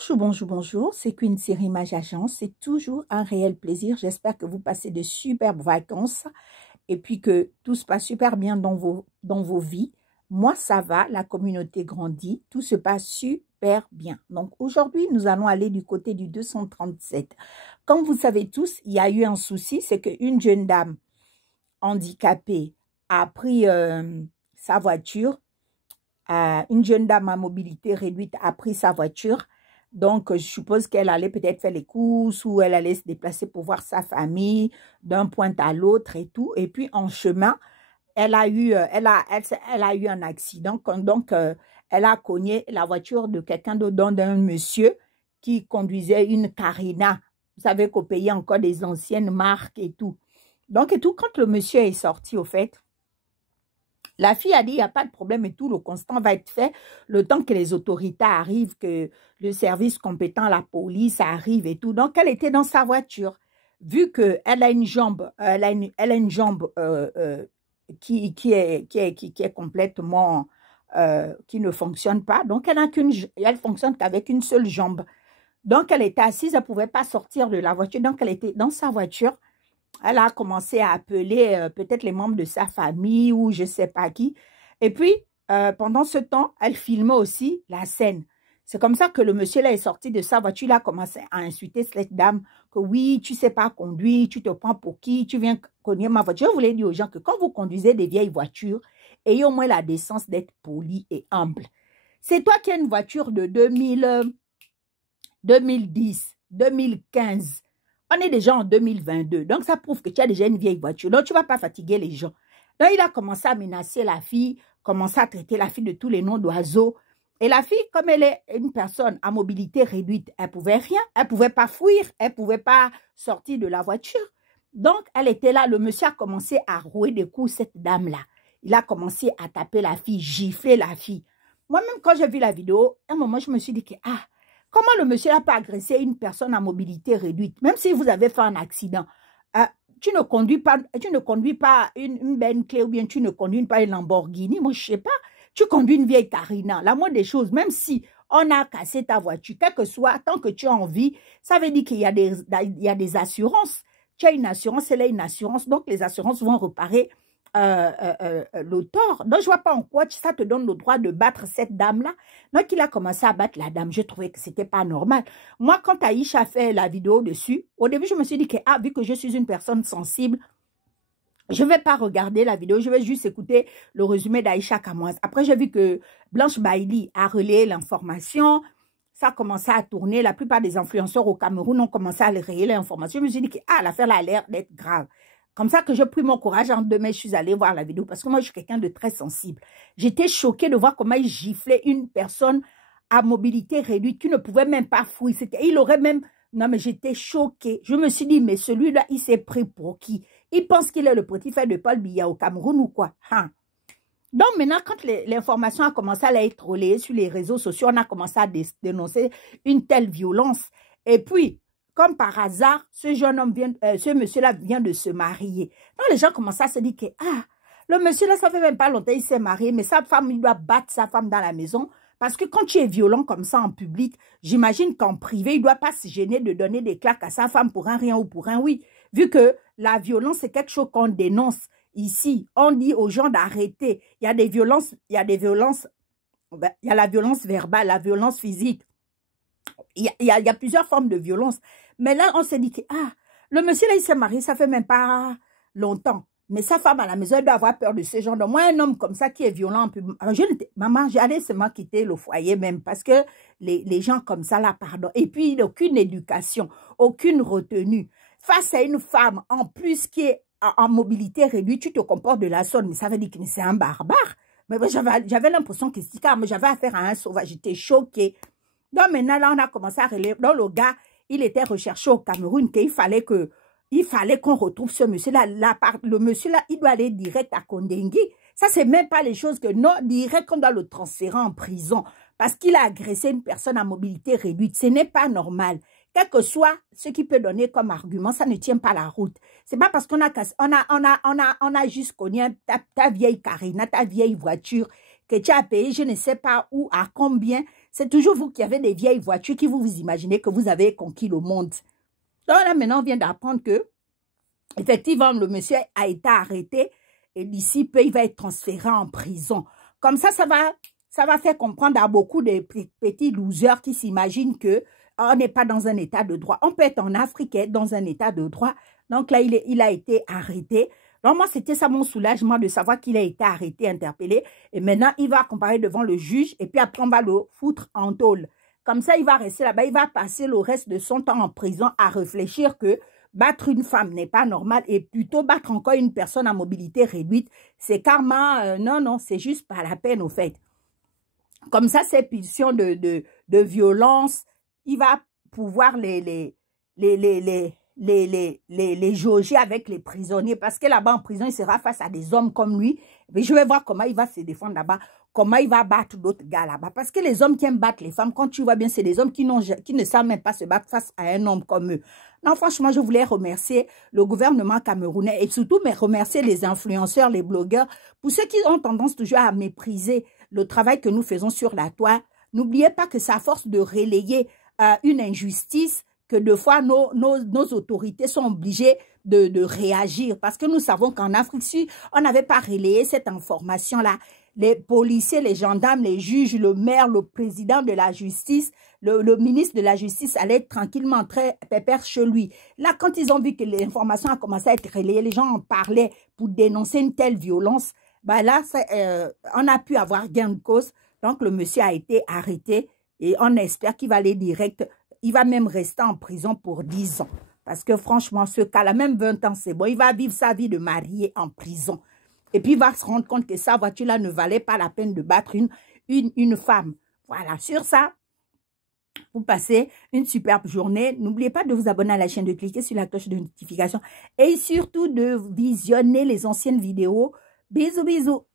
Bonjour, bonjour, bonjour. C'est Queen Série Image Agence. C'est toujours un réel plaisir. J'espère que vous passez de superbes vacances et puis que tout se passe super bien dans vos vies. Moi, ça va. La communauté grandit. Tout se passe super bien. Donc, aujourd'hui, nous allons aller du côté du 237. Comme vous savez tous, il y a eu un souci. C'est qu'une jeune dame handicapée a pris sa voiture. Une jeune dame à mobilité réduite a pris sa voiture. Donc, je suppose qu'elle allait peut-être faire les courses ou elle allait se déplacer pour voir sa famille d'un point à l'autre et tout. Et puis, en chemin, elle a eu un accident. Donc, elle a cogné la voiture de quelqu'un d'autre, d'un monsieur qui conduisait une Carina. Vous savez qu'au pays, il y a encore des anciennes marques et tout. Donc, quand le monsieur est sorti, au fait, la fille a dit, il n'y a pas de problème et tout, le constat va être fait le temps que les autorités arrivent, que le service compétent, la police arrive et tout. Donc, elle était dans sa voiture. Vu qu'elle a une jambe, qui est complètement, qui ne fonctionne pas. Donc, elle fonctionne qu'avec une seule jambe. Donc, elle était assise, elle ne pouvait pas sortir de la voiture. Donc, elle était dans sa voiture. Elle a commencé à appeler peut-être les membres de sa famille ou je ne sais pas qui. Et puis, pendant ce temps, elle filmait aussi la scène. C'est comme ça que le monsieur là est sorti de sa voiture. Il a commencé à insulter cette dame que oui, tu ne sais pas conduire, tu te prends pour qui, tu viens cogner ma voiture. Je voulais dire aux gens que quand vous conduisez des vieilles voitures, ayez au moins la décence d'être poli et humble. C'est toi qui as une voiture de 2010, 2015. On est déjà en 2022. Donc, ça prouve que tu as déjà une vieille voiture. Donc, tu ne vas pas fatiguer les gens. Donc, il a commencé à menacer la fille, commencé à traiter la fille de tous les noms d'oiseaux. Et la fille, comme elle est une personne à mobilité réduite, elle ne pouvait rien. Elle ne pouvait pas fuir. Elle ne pouvait pas sortir de la voiture. Donc, elle était là. Le monsieur a commencé à rouer des coups cette dame-là. Il a commencé à taper la fille, gifler la fille. Moi-même, quand j'ai vu la vidéo, à un moment, je me suis dit que, comment le monsieur n'a pas agressé une personne à mobilité réduite, même si vous avez fait un accident, tu ne conduis pas une Bentley ou bien tu ne conduis pas une Lamborghini, moi je ne sais pas, tu conduis une vieille Carina, la moindre des choses, même si on a cassé ta voiture, quel que soit, tant que tu as envie, ça veut dire qu'il y a des assurances. Tu as une assurance, elle a une assurance, donc les assurances vont réparer le tort. Donc, je ne vois pas en quoi ça te donne le droit de battre cette dame-là. Donc, il a commencé à battre la dame. Je trouvais que ce n'était pas normal. Moi, quand Aïcha a fait la vidéo dessus, au début, je me suis dit que, vu que je suis une personne sensible, je ne vais pas regarder la vidéo, je vais juste écouter le résumé d'Aïcha Kamoise. Après, j'ai vu que Blanche Bailey a relayé l'information. Ça a commencé à tourner. La plupart des influenceurs au Cameroun ont commencé à relayer l'information. Je me suis dit que l'affaire a l'air d'être grave. Comme ça que j'ai pris mon courage. En demain, je suis allée voir la vidéo parce que moi, je suis quelqu'un de très sensible. J'étais choquée de voir comment il giflait une personne à mobilité réduite qui ne pouvait même pas fuir. Il aurait même... Non, mais j'étais choquée. Je me suis dit, mais celui-là, il s'est pris pour qui? Il pense qu'il est le petit frère de Paul Biya au Cameroun ou quoi? Donc maintenant, quand l'information a commencé à être relayée sur les réseaux sociaux, on a commencé à dénoncer une telle violence. Et puis, comme par hasard, ce monsieur-là vient de se marier. Donc les gens commencent à se dire que, le monsieur-là, ça fait même pas longtemps qu'il s'est marié, mais sa femme, il doit battre sa femme dans la maison. Parce que quand tu es violent comme ça en public, j'imagine qu'en privé, il ne doit pas se gêner de donner des claques à sa femme pour un rien ou pour un oui. Vu que la violence, c'est quelque chose qu'on dénonce ici. On dit aux gens d'arrêter. Il y a il y a la violence verbale, la violence physique. Il y a plusieurs formes de violence. Mais là, on s'est dit que, le monsieur là, il s'est marié, ça fait même pas longtemps. Mais sa femme à la maison, elle doit avoir peur de ce genre. Donc, moi, un homme comme ça qui est violent, maman, j'allais seulement quitter le foyer même parce que les gens comme ça, là, pardon. Et puis, aucune éducation, aucune retenue. Face à une femme, en plus, qui est en mobilité réduite, tu te comportes de la sorte. Mais ça veut dire que c'est un barbare. Mais j'avais l'impression que j'avais affaire à un sauvage. J'étais choquée. Donc, maintenant, là, on a commencé à relever. Donc, le gars, il était recherché au Cameroun, qu'il fallait qu'on retrouve ce monsieur-là. Le monsieur-là, il doit aller direct à Kondengui. Ça, c'est même pas les choses que, non, direct qu'on doit le transférer en prison. Parce qu'il a agressé une personne à mobilité réduite. Ce n'est pas normal. Quel que soit ce qu'il peut donner comme argument, ça ne tient pas la route. C'est pas parce qu'on a juste connu ta vieille Carina, ta vieille voiture, que tu as payé, je ne sais pas où, à combien. c'est toujours vous qui avez des vieilles voitures qui vous imaginez que vous avez conquis le monde. Donc là, maintenant, on vient d'apprendre que, effectivement, le monsieur a été arrêté et d'ici peu, il va être transféré en prison. Comme ça va faire comprendre à beaucoup de petits losers qui s'imaginent que on n'est pas dans un état de droit. On peut être en Afrique et être dans un état de droit. Donc là, il a été arrêté. Donc moi, c'était ça mon soulagement de savoir qu'il a été arrêté, interpellé. Et maintenant, il va comparer devant le juge et puis après, on va le foutre en tôle. Comme ça, il va rester là-bas. Il va passer le reste de son temps en prison à réfléchir que battre une femme n'est pas normal et plutôt battre encore une personne à mobilité réduite, c'est karma. Non, c'est juste pas la peine au fait. Comme ça, ces pulsions de violence, il va pouvoir les jauger avec les prisonniers parce que là-bas en prison, il sera face à des hommes comme lui. Mais je vais voir comment il va se défendre là-bas, comment il va battre d'autres gars là-bas. Parce que les hommes qui aiment battre les femmes, quand tu vois bien, c'est des hommes qui ne savent même pas se battre face à un homme comme eux. Non, franchement, je voulais remercier le gouvernement camerounais et surtout remercier les influenceurs, les blogueurs, pour ceux qui ont tendance toujours à mépriser le travail que nous faisons sur la toile. N'oubliez pas que c'est à force de relayer une injustice que deux fois nos autorités sont obligées de réagir. Parce que nous savons qu'en Afrique, si on n'avait pas relayé cette information-là, les policiers, les gendarmes, les juges, le maire, le président de la justice, le ministre de la justice allait être tranquillement très pépère chez lui. Là, quand ils ont vu que l'information a commencé à être relayée, les gens en parlaient pour dénoncer une telle violence, ben là, on a pu avoir gain de cause. Donc, le monsieur a été arrêté et on espère qu'il va aller direct. Il va même rester en prison pour 10 ans. Parce que franchement, ce cas-là, même 20 ans, c'est bon. Il va vivre sa vie de marié en prison. Et puis, il va se rendre compte que sa voiture-là ne valait pas la peine de battre une femme. Voilà, sur ça, vous passez une superbe journée. N'oubliez pas de vous abonner à la chaîne, de cliquer sur la cloche de notification et surtout de visionner les anciennes vidéos. Bisous, bisous.